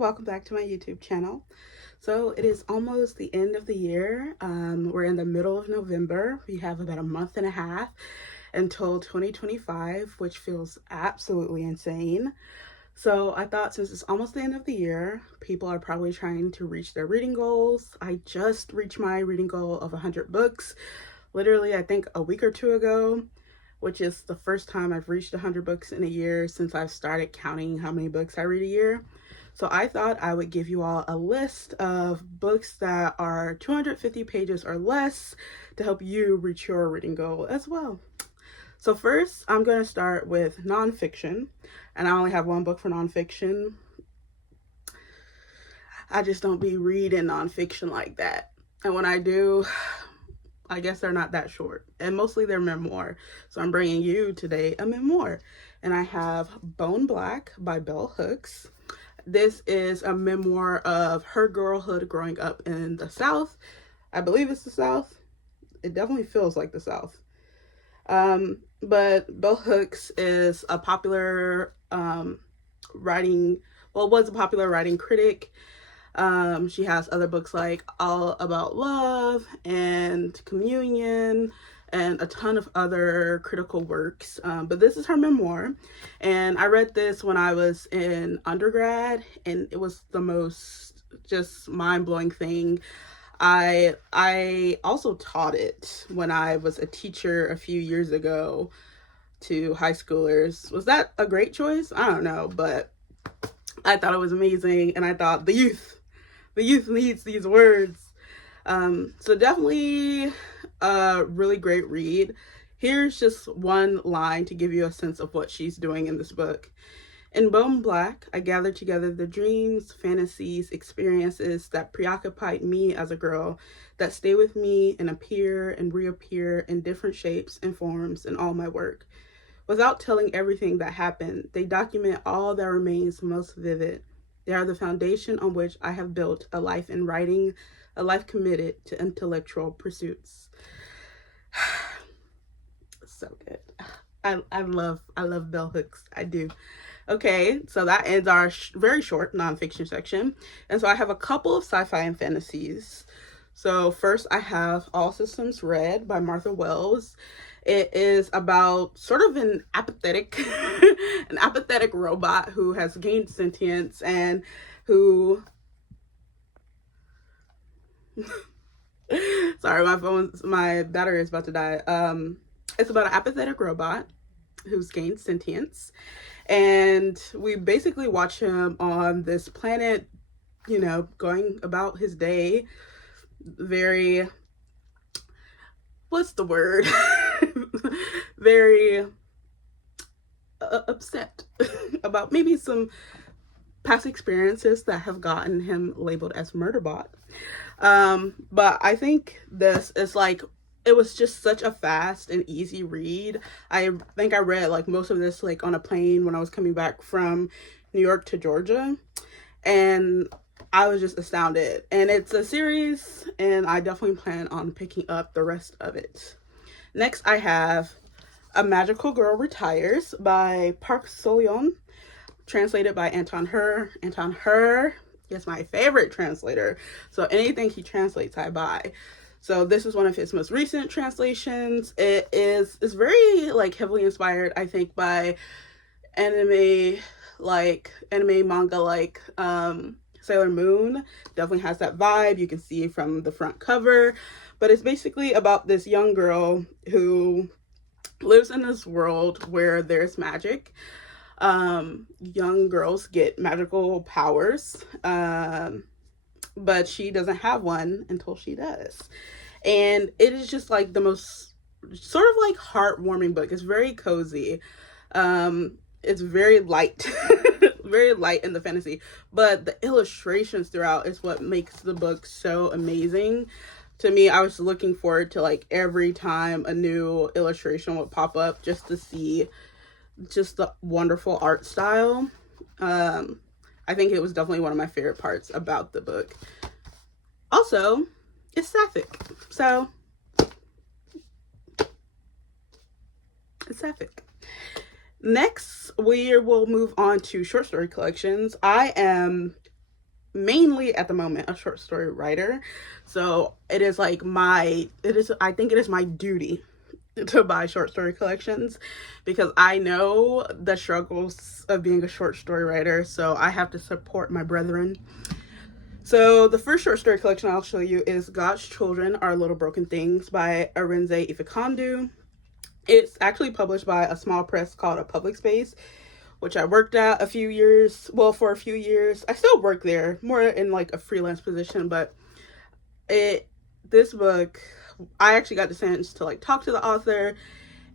welcome back to my YouTube channel. So it is almost the end of the year. We're in the middle of November. We have about a month and a half until 2025, which feels absolutely insane. So I thought since it's almost the end of the year, people are probably trying to reach their reading goals. I just reached my reading goal of 100 books, literally I think a week or two ago, which is the first time I've reached 100 books in a year since I've started counting how many books I read a year. So I thought I would give you all a list of books that are 250 pages or less to help you reach your reading goal as well. So first, I'm going to start with nonfiction, and I only have one book for nonfiction. I just don't be reading nonfiction like that. And when I do, I guess they're not that short, and mostly they're memoir. So I'm bringing you today a memoir, and I have Bone Black by Bell Hooks. This is a memoir of her girlhood growing up in the South. I believe it's the South. It definitely feels like the South. But Bell Hooks is a popular was a popular writing critic. She has other books like All About Love and Communion and a ton of other critical works. But this is her memoir. And I read this when I was in undergrad, and it was the most just mind-blowing thing. I also taught it when I was a teacher a few years ago to high schoolers. Was that a great choice? I don't know, but I thought it was amazing, and I thought the youth needs these words. So definitely a really great read. Here's just one line to give you a sense of what she's doing in this book. In Bone Black, I gathered together the dreams, fantasies, experiences that preoccupied me as a girl, that stay with me and appear and reappear in different shapes and forms in all my work. Without telling everything that happened, they document all that remains most vivid. They are the foundation on which I have built a life in writing, a life committed to intellectual pursuits. So good. I love Bell Hooks. I do. Okay, so that ends our very short nonfiction section. And so I have a couple of sci-fi and fantasies. So first I have All Systems Red by Martha Wells. It is about sort of an apathetic robot who has gained sentience and who sorry, my battery is about to die. It's about an apathetic robot who's gained sentience, and we basically watch him on this planet, going about his day very, what's the word? Very upset about maybe some past experiences that have gotten him labeled as Murderbot. But I think this is like, it was just such a fast and easy read. I think I read like most of this like on a plane when I was coming back from New York to Georgia, and I was just astounded. And it's a series, and I definitely plan on picking up the rest of it. Next, I have A Magical Girl Retires by Park So-yeon, translated by Anton Hur. Anton Hur is my favorite translator, so anything he translates, I buy. So this is one of his most recent translations. It's very like heavily inspired, I think, by anime manga like Sailor Moon. Definitely has that vibe. You can see from the front cover. But it's basically about this young girl who lives in this world where there's magic. Young girls get magical powers, but she doesn't have one until she does. And it is just like the most sort of like heartwarming book. It's very cozy. It's very light, very light in the fantasy, but the illustrations throughout is what makes the book so amazing. To me, I was looking forward to like every time a new illustration would pop up just to see just the wonderful art style. I think it was definitely one of my favorite parts about the book. Also, it's sapphic. So, it's sapphic. Next, we will move on to short story collections. I am mainly at the moment a short story writer. So it is like I think it is my duty to buy short story collections because I know the struggles of being a short story writer. So I have to support my brethren. So the first short story collection I'll show you is God's Children Are Little Broken Things by Arinze Ifekandu. It's actually published by a small press called A Public Space, which I worked at for a few years. I still work there, more in like a freelance position, but this book, I actually got the chance to like talk to the author,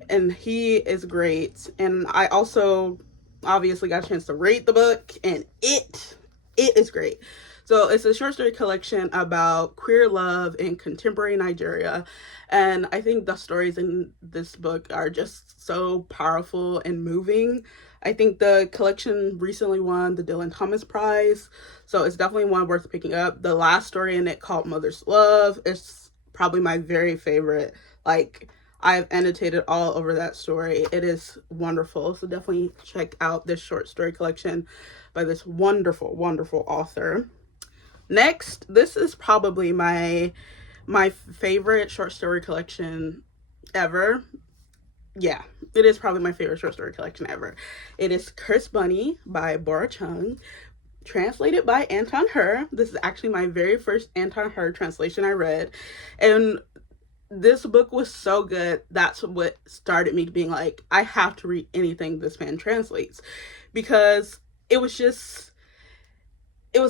and he is great. And I also obviously got a chance to rate the book, and it is great. So it's a short story collection about queer love in contemporary Nigeria. And I think the stories in this book are just so powerful and moving. I think the collection recently won the Dylan Thomas Prize. So it's definitely one worth picking up. The last story in it, called Mother's Love, is probably my very favorite. Like, I've annotated all over that story. It is wonderful. So definitely check out this short story collection by this wonderful, wonderful author. Next, this is probably my favorite short story collection ever. Yeah, it is probably my favorite short story collection ever. It is Cursed Bunny by Bora Chung, translated by Anton Hur. This is actually my very first Anton Hur translation I read. And this book was so good. That's what started me being like, I have to read anything this man translates. Because it was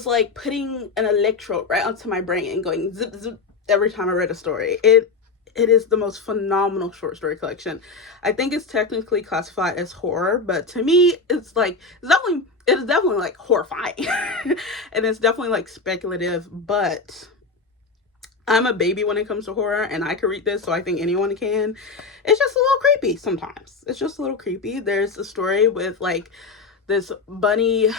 like putting an electrode right onto my brain and going zip, zip every time I read a story. It is the most phenomenal short story collection. I think it's technically classified as horror, but to me, it's definitely like horrifying. And it's definitely like speculative, but I'm a baby when it comes to horror, and I can read this, so I think anyone can. It's just a little creepy sometimes. It's just a little creepy. There's a story with like this bunny,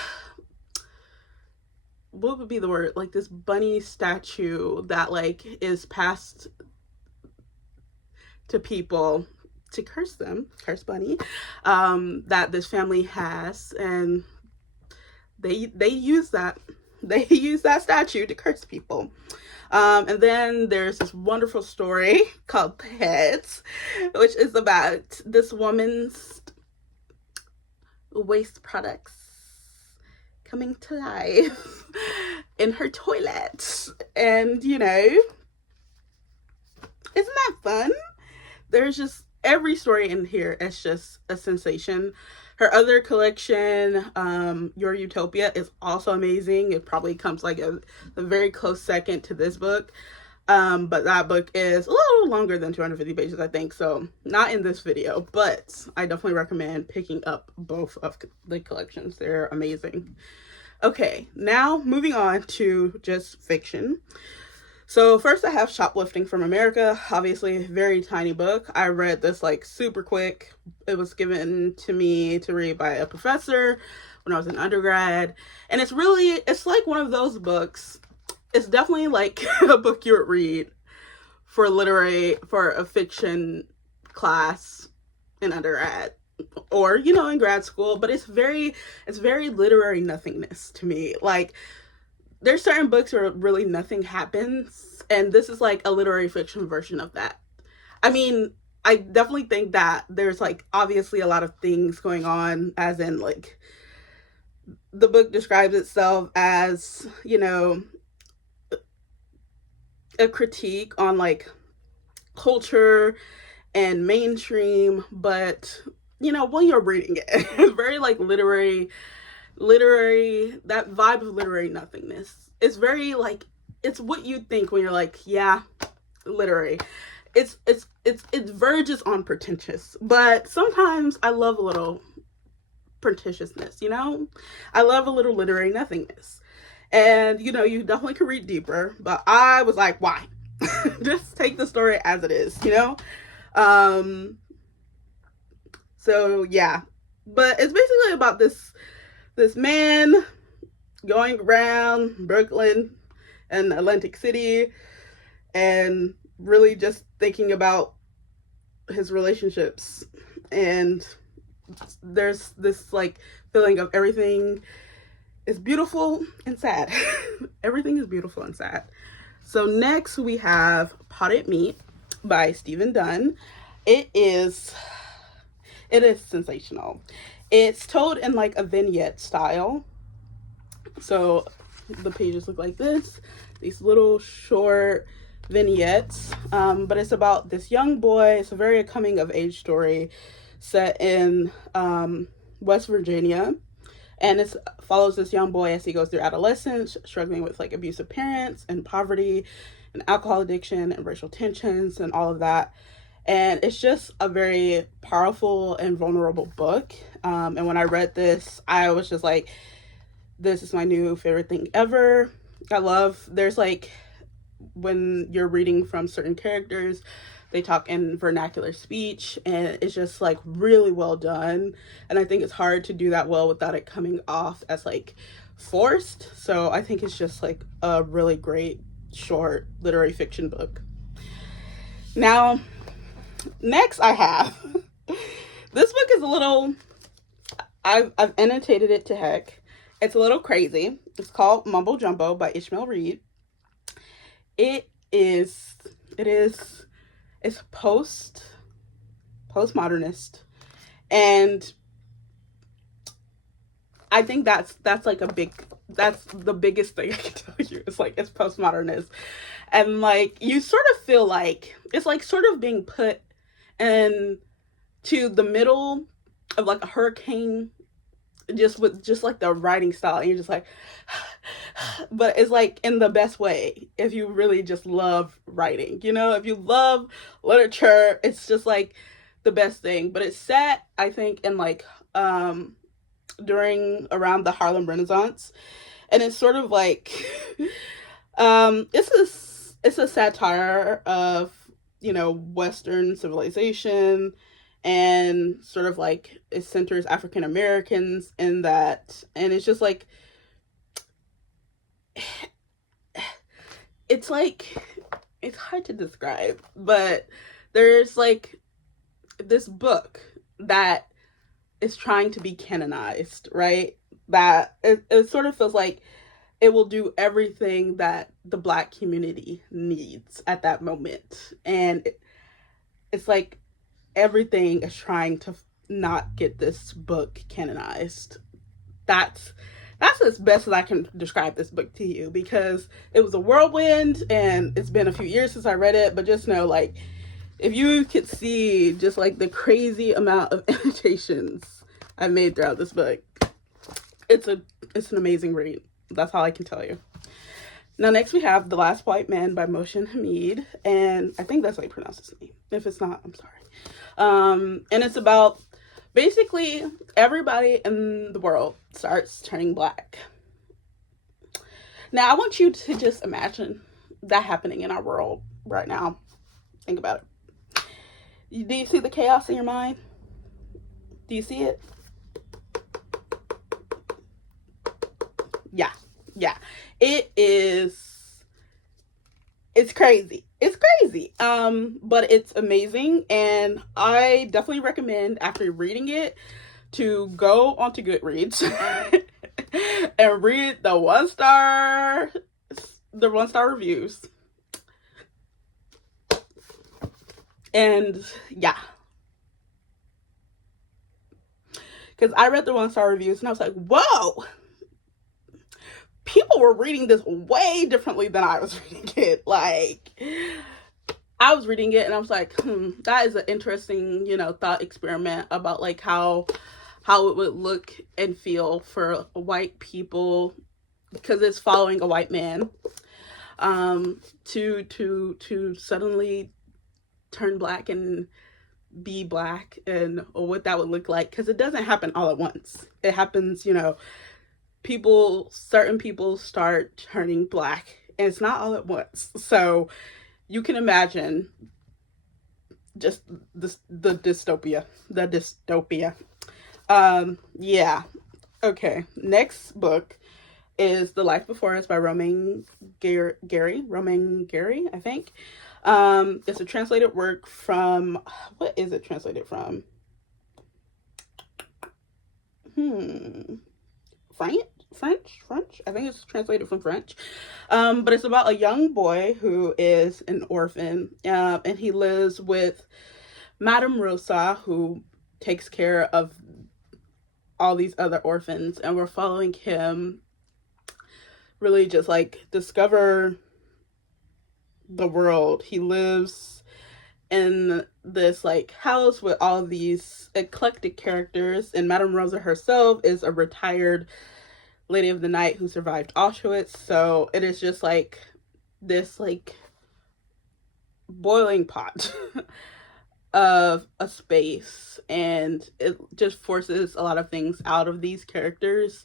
what would be the word? Like this bunny statue that like is passed to people to curse them, curse bunny, that this family has, and they use that statue to curse people. And then there's this wonderful story called Pets, which is about this woman's waste products coming to life in her toilet. And, you know, isn't that fun? There's just every story in here is just a sensation. Her other collection, Your Utopia, is also amazing. It probably comes like a very close second to this book. But that book is a little longer than 250 pages, I think. So not in this video, but I definitely recommend picking up both of the collections. They're amazing. Okay, now moving on to just fiction. So first I have Shoplifting from America, obviously a very tiny book. I read this like super quick. It was given to me to read by a professor when I was in undergrad. And it's like one of those books. It's definitely like a book you would read for a fiction class in undergrad or, you know, in grad school, but it's very literary nothingness to me. Like, there's certain books where really nothing happens, and this is like a literary fiction version of that. I mean, I definitely think that there's like obviously a lot of things going on, as in like the book describes itself as, you know, a critique on like culture and mainstream, but you know, when you're reading it, it's very like literary, that vibe of literary nothingness. It's very like, it's what you think when you're like, yeah, literary. It verges on pretentious, but sometimes I love a little pretentiousness, you know? I love a little literary nothingness. And, you know, you definitely can read deeper, but I was like, why? Just take the story as it is, you know? So, yeah. But it's basically about this man going around Brooklyn and Atlantic City and really just thinking about his relationships. And there's this, like, feeling of everything It's beautiful and sad. Everything is beautiful and sad. So next we have Potted Meat by Stephen Dunn. It is sensational. It's told in like a vignette style. So the pages look like this, these little short vignettes. But it's about this young boy. It's a very coming of age story set in West Virginia. And it follows this young boy as he goes through adolescence, struggling with like abusive parents and poverty and alcohol addiction and racial tensions and all of that. And it's just a very powerful and vulnerable book. And when I read this, I was just like, this is my new favorite thing ever. There's like, when you're reading from certain characters, they talk in vernacular speech, and it's just like really well done. And I think it's hard to do that well without it coming off as like forced. So I think it's just like a really great short literary fiction book. Now, next I have this book is a little, I've annotated it to heck. It's a little crazy. It's called Mumbo Jumbo by Ishmael Reed. It's postmodernist, and I think that's the biggest thing I can tell you. It's like, it's postmodernist, and like you sort of feel like it's like sort of being put in to the middle of like a hurricane, just with just like the writing style, and you're just like but it's like in the best way. If you really just love writing, if you love literature, it's just like the best thing. But it's set, I think, in like around the Harlem Renaissance, and it's sort of like it's a satire of Western civilization, and sort of like it centers African Americans in that, and it's just like it's hard to describe, but there's like this book that is trying to be canonized, right? That it sort of feels like it will do everything that the Black community needs at that moment, and it's like everything is trying to not get this book canonized. That's as best as I can describe this book to you, because it was a whirlwind, and it's been a few years since I read it, but just know, like, if you could see just like the crazy amount of annotations I made throughout this book, it's an amazing read. That's all I can tell you. Now, next we have The Last White Man by Mohsin Hamid, and I think that's how you pronounce his name. If it's not, I'm sorry. And it's about basically everybody in the world starts turning Black. Now, I want you to just imagine that happening in our world right now. Think about it. Do you see the chaos in your mind? Do you see it? Yeah. It's crazy. It's crazy. But it's amazing, and I definitely recommend, after reading it, to go onto Goodreads and read the one-star reviews. And yeah. Because I read the one-star reviews and I was like, whoa! People were reading this way differently than I was reading it. Like, I was reading it and I was like, that is an interesting, thought experiment about like how it would look and feel for white people, because it's following a white man, to suddenly turn Black and be Black, and what that would look like, because it doesn't happen all at once. It happens, certain people start turning Black, and it's not all at once. So you can imagine just the dystopia. Yeah. Okay. Next book is The Life Before Us by Romain Gary, I think. It's a translated work from, what is it translated from? French? French. I think it's translated from French. But it's about a young boy who is an orphan, and he lives with Madame Rosa, who takes care of all these other orphans, and we're following him really just like discover the world. He lives in this like house with all these eclectic characters, and Madame Rosa herself is a retired lady of the night who survived Auschwitz. So it is just like this like boiling pot of a space, and it just forces a lot of things out of these characters.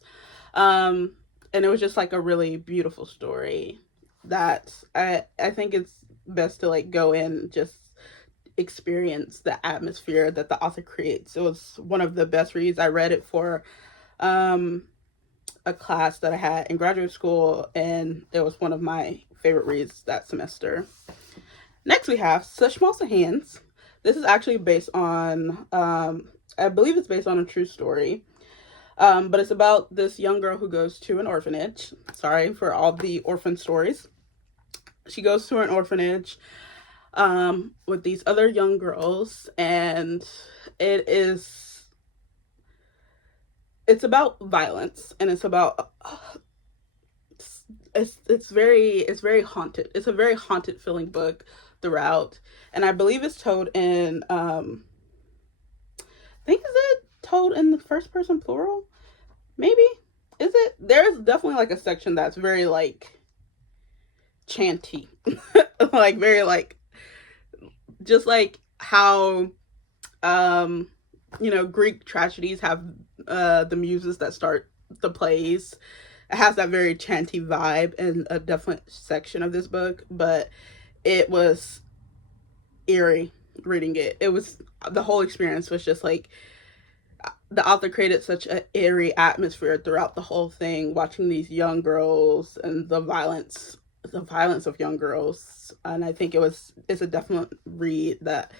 And it was just like a really beautiful story that I think it's best to like go in, just experience the atmosphere that the author creates. It was one of the best reads. I read it for a class that I had in graduate school, and it was one of my favorite reads that semester. Next we have Such Small Hands. This is actually based on, I believe it's based on a true story. But it's about this young girl who goes to an orphanage. Sorry for all the orphan stories. She goes to an orphanage with these other young girls, and it's about violence, and it's about it's very haunted. It's a very haunted feeling book throughout, and I believe it's told in I think is it told in the first person plural? Maybe. Is it? There's definitely like a section that's very like chanty. Like very like just like how Greek tragedies have the muses that start the plays. It has that very chanty vibe in a definite section of this book, but it was eerie reading it. It was, the whole experience was just like, the author created such an eerie atmosphere throughout the whole thing, watching these young girls and the violence of young girls. And I think it's a definite read that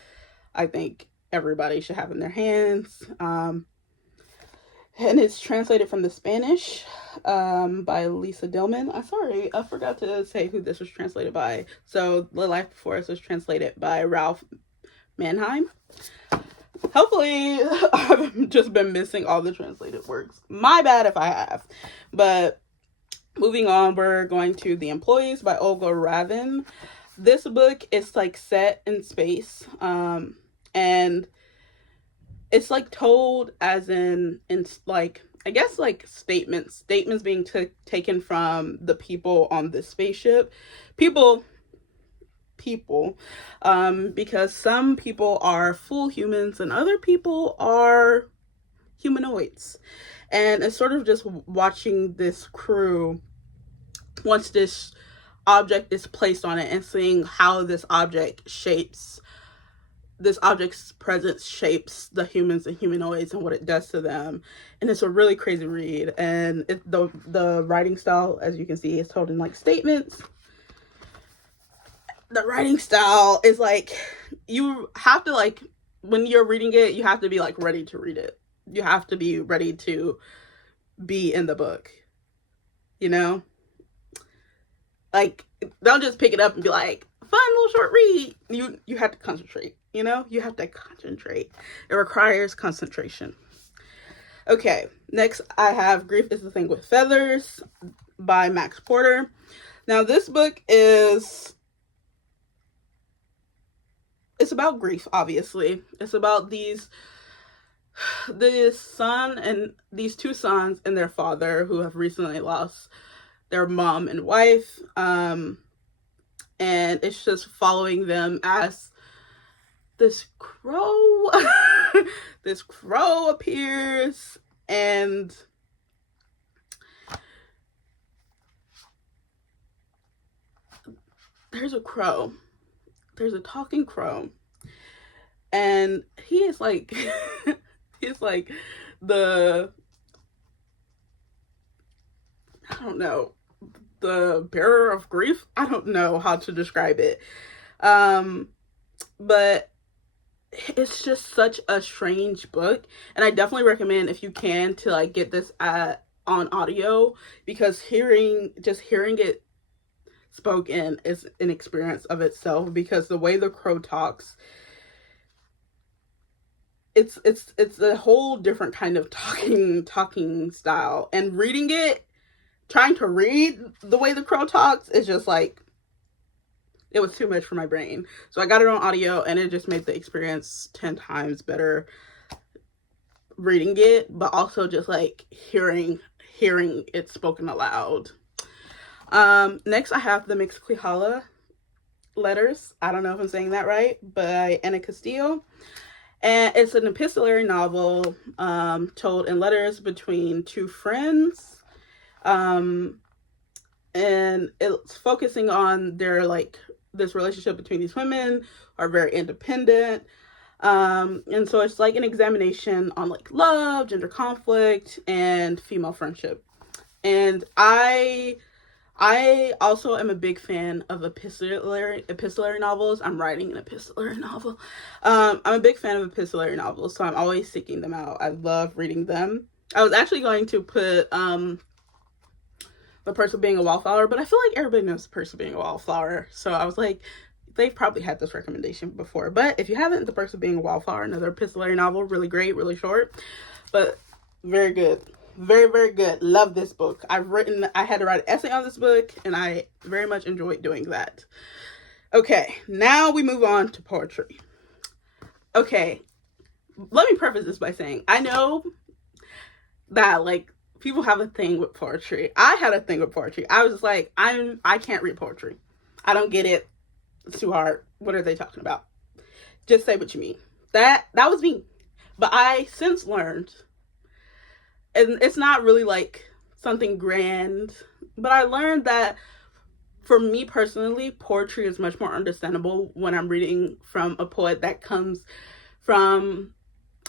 I think everybody should have in their hands. And it's translated from the Spanish by Lisa Dillman. I'm sorry, I forgot to say who this was translated by. So The Life Before Us was translated by Ralph Manheim. Hopefully, I've just been missing all the translated works. My bad if I have. But moving on, we're going to The Employees by Olga Ravin. This book is like set in space. And it's like told as in like, I guess like statements being taken from the people on this spaceship. People, because some people are full humans and other people are humanoids. And it's sort of just watching this crew, once this object is placed on it, and seeing how this object's presence shapes the humans and humanoids and what it does to them. And it's a really crazy read. And the writing style, as you can see, is told in like statements. The writing style is like, you have to like, when you're reading it, you have to be like ready to read it. You have to be ready to be in the book, you know? Like, don't just pick it up and be like, fun little short read. You have to concentrate, you know? You have to concentrate. It requires concentration. Okay, next I have Grief is the Thing with Feathers by Max Porter. Now this book it's about grief, obviously. It's about this son and these two sons and their father who have recently lost their mom and wife. And it's just following them as this crow appears, and there's a talking crow, and he is like he's like the, I don't know, the bearer of grief. I don't know how to describe it. But it's just such a strange book, and I definitely recommend, if you can, to like get this at on audio, because hearing it spoken is an experience of itself, because the way the crow talks, it's a whole different kind of talking style. And reading it, trying to read the way the crow talks, is just like, it was too much for my brain. So I got it on audio, and it just made the experience 10 times better reading it, but also just like hearing it spoken aloud. Next I have The Mxyzptlala Letters. I don't know if I'm saying that right, by Ana Castillo. And it's an epistolary novel told in letters between two friends. And it's focusing on their, like, this relationship between these women are very independent. And so it's like an examination on like love, gender conflict, and female friendship. And I also am a big fan of epistolary novels. I'm writing an epistolary novel. I'm a big fan of epistolary novels, so I'm always seeking them out. I love reading them. I was actually going to put The Perks of Being a Wallflower, but I feel like everybody knows The Perks of Being a Wallflower. So I was like, they've probably had this recommendation before. But if you haven't, The Perks of Being a Wallflower, another epistolary novel, really great, really short, but very good. Very, very good. Love this book. I had to write an essay on this book, and I very much enjoyed doing that. Okay, now we move on to poetry. Okay, let me preface this by saying, I know that, like, people have a thing with poetry. I had a thing with poetry. I was just like, I can't read poetry. I don't get it. It's too hard. What are they talking about? Just say what you mean. That was me. But I since learned, and it's not really like something grand, but I learned that for me personally, poetry is much more understandable when I'm reading from a poet that comes from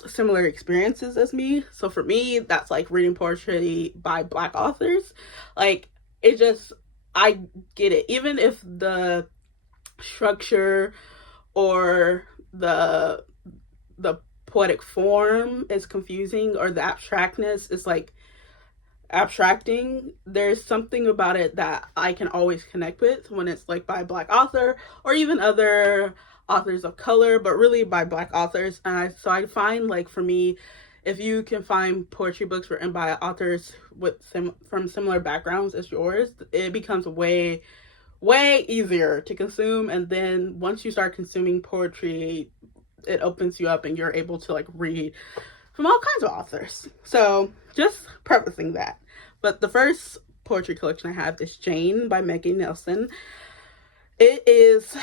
similar experiences as me. So for me, that's like reading poetry by Black authors. Like, it just, I get it. Even if the structure or the poetic form is confusing, or the abstractness is like abstracting, there's something about it that I can always connect with when it's like by a Black author, or even other authors of color, but really by Black authors. And so I find, like, for me, if you can find poetry books written by authors with from similar backgrounds as yours, it becomes way easier to consume. And then once you start consuming poetry, it opens you up, and you're able to like read from all kinds of authors. So just prefacing that. But the first poetry collection I have is Jane by Maggie Nelson. It is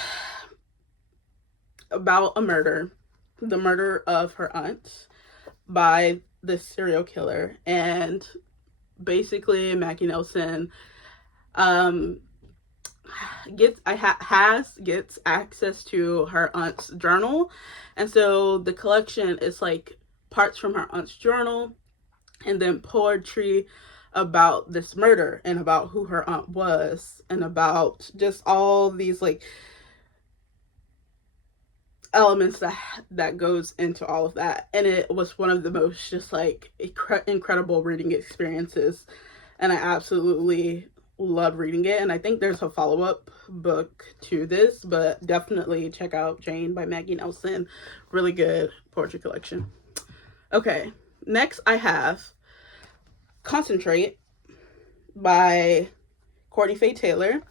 about a murder, the murder of her aunt by this serial killer. And basically Maggie Nelson gets access to her aunt's journal. And so the collection is like parts from her aunt's journal, and then poetry about this murder, and about who her aunt was, and about just all these like elements that goes into all of that. And it was one of the most just like incredible reading experiences, and I absolutely love reading it. And I think there's a follow-up book to this, but definitely check out Jane by Maggie Nelson. Really good poetry collection. Okay, next I have Concentrate by Courtney Faye Taylor.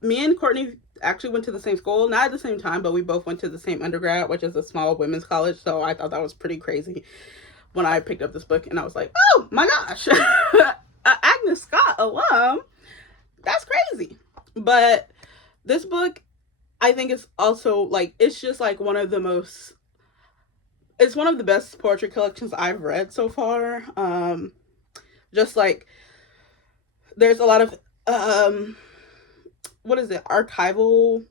Me and Courtney actually went to the same school, not at the same time, but we both went to the same undergrad, which is a small women's college. So I thought that was pretty crazy when I picked up this book, and I was like, oh my gosh, Agnes Scott alum. That's crazy. But this book, I think, is also like, it's just like it's one of the best poetry collections I've read so far. Just like, there's a lot of what is it, archival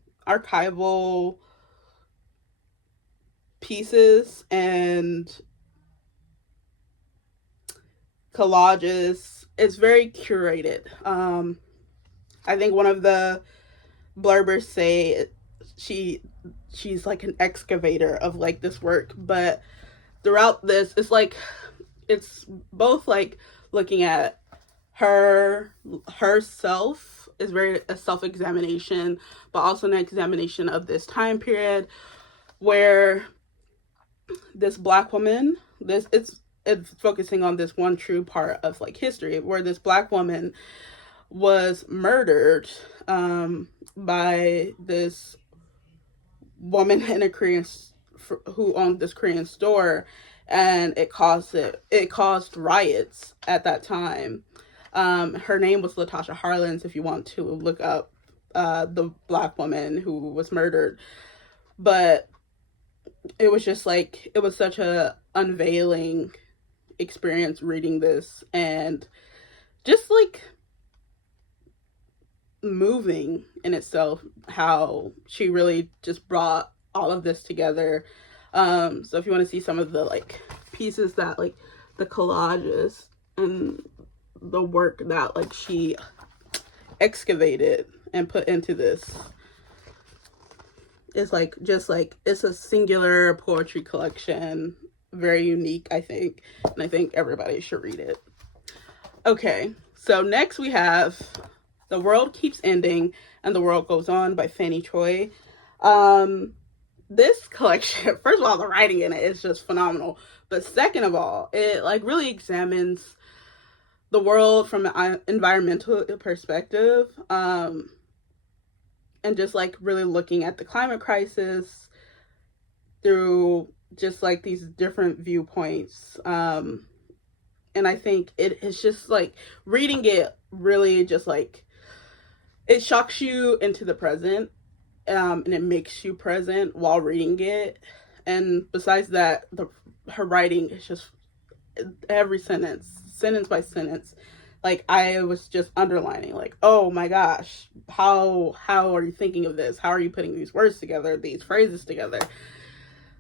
pieces and collages. It's very curated. I think one of the blurbers say she's like an excavator of like this work. But throughout this, it's like, it's both like looking at herself is very a self-examination, but also an examination of this time period where this Black woman, it's focusing on this one true part of like history where this Black woman was murdered by this woman in a Korean who owned this Korean store, and it caused riots at that time. Her name was Latasha Harlins, if you want to look up the Black woman who was murdered. But it was just like, it was such a unveiling experience reading this, and just like moving in itself, how she really just brought all of this together. So if you want to see some of the like pieces that like the collages and the work that like she excavated and put into this, it's like just like it's a singular poetry collection, very unique, I think, and I think everybody should read it. Okay, so next we have The World Keeps Ending and the World Goes On by Fanny Choi. This collection, first of all, the writing in it is just phenomenal, but second of all, it like really examines the world from an environmental perspective, and just like really looking at the climate crisis through just like these different viewpoints. And I think it is just like reading it really just like it shocks you into the present, and it makes you present while reading it. And besides that, her writing is just every sentence by sentence, like I was just underlining, like, oh my gosh, how are you thinking of this? How are you putting these words together, these phrases together?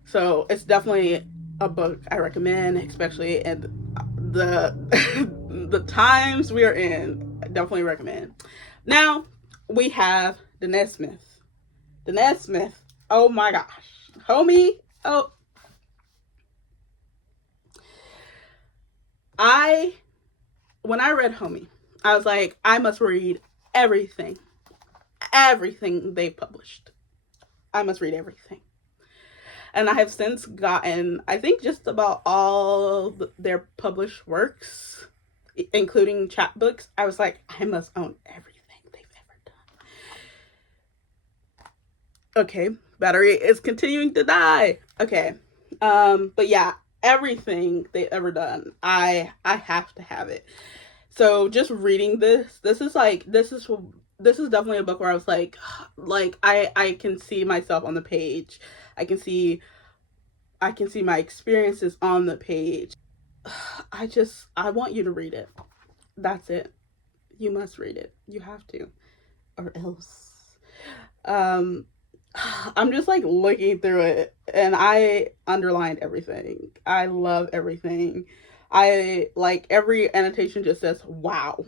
So it's definitely a book I recommend, especially in the the times we are in. I definitely recommend. Now we have Danez Smith. Danez Smith, oh my gosh, homie. Oh, when I read Homie, I was like, I must read everything they published. I must read everything. And I have since gotten, I think, just about all their published works, including chapbooks. I was like, I must own everything they've ever done. Okay, battery is continuing to die. Okay, but yeah, everything they've ever done, I have to have it. So just reading this is definitely a book where I was like I can see myself on the page. I can see my experiences on the page. I want you to read it. That's it. You must read it. You have to, or else. I'm just like looking through it, and I underlined everything. I love everything. I like every annotation just says wow.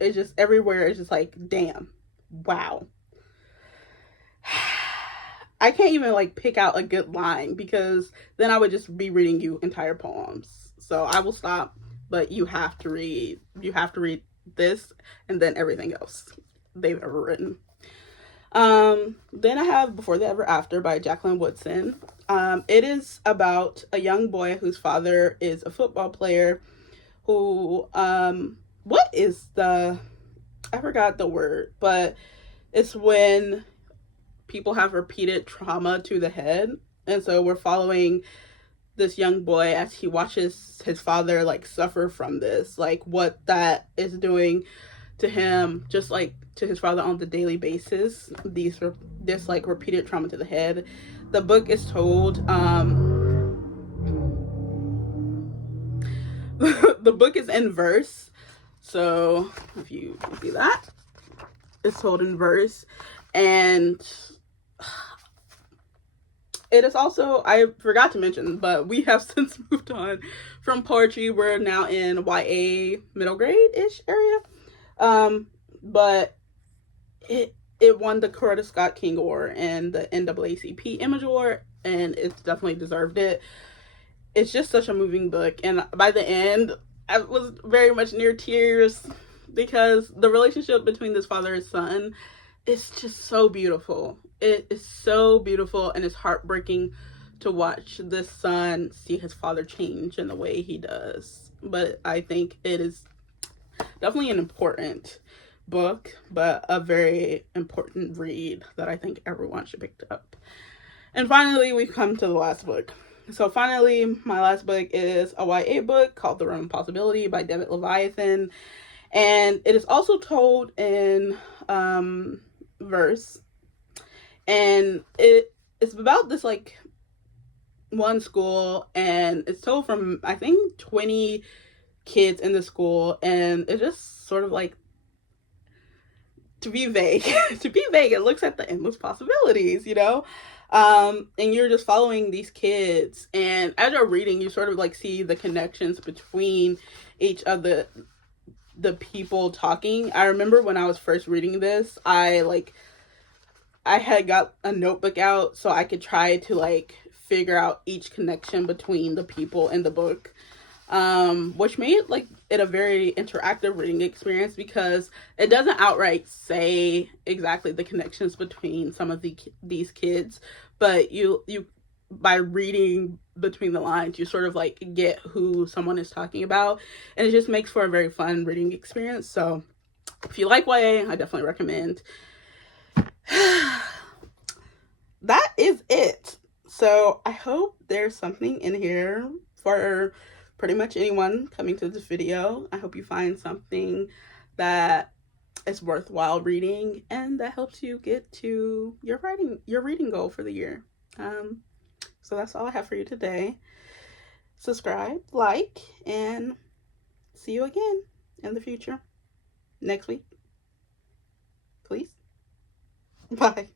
It's just everywhere. It's just like, damn, wow. I can't even like pick out a good line, because then I would just be reading you entire poems. So I will stop, but you have to read this and then everything else they've ever written. Then I have Before the Ever After by Jacqueline Woodson. It is about a young boy whose father is a football player who, I forgot the word, but it's when people have repeated trauma to the head. And so we're following this young boy as he watches his father like suffer from this, like what that is doing to him, just like to his father on the daily basis. This like repeated trauma to the head. The book is told, the book is in verse. So if you see that, it's told in verse. And it is also, I forgot to mention, but we have since moved on from poetry. We're now in YA middle grade-ish area. But it won the Coretta Scott King Award and the NAACP Image Award, and it's definitely deserved it. it's just such a moving book. And by the end, I was very much near tears because the relationship between this father and son is just so beautiful. It is so beautiful, and it's heartbreaking to watch this son see his father change in the way he does. But I think it is definitely an important book, but a very important read that I think everyone should pick up. And finally, we come to the last book. So finally, my last book is a YA book called The Realm of Possibility by David Leviathan. And it is also told in verse. And it's about this like one school, and it's told from I think 20 kids in the school, and it just sort of like, to be vague, it looks at the endless possibilities, you know? And you're just following these kids, and as you're reading, you sort of like see the connections between each of the people talking. I remember when I was first reading this, I had got a notebook out so I could try to like figure out each connection between the people in the book, which made like it a very interactive reading experience because it doesn't outright say exactly the connections between some of these kids, but you by reading between the lines, you sort of like get who someone is talking about, and it just makes for a very fun reading experience. So if you like YA, I definitely recommend. That is it. So I hope there's something in here for pretty much anyone coming to this video. I hope you find something that is worthwhile reading and that helps you get to your reading goal for the year. So that's all I have for you today. Subscribe, like, and see you again in the future next week. Please. Bye.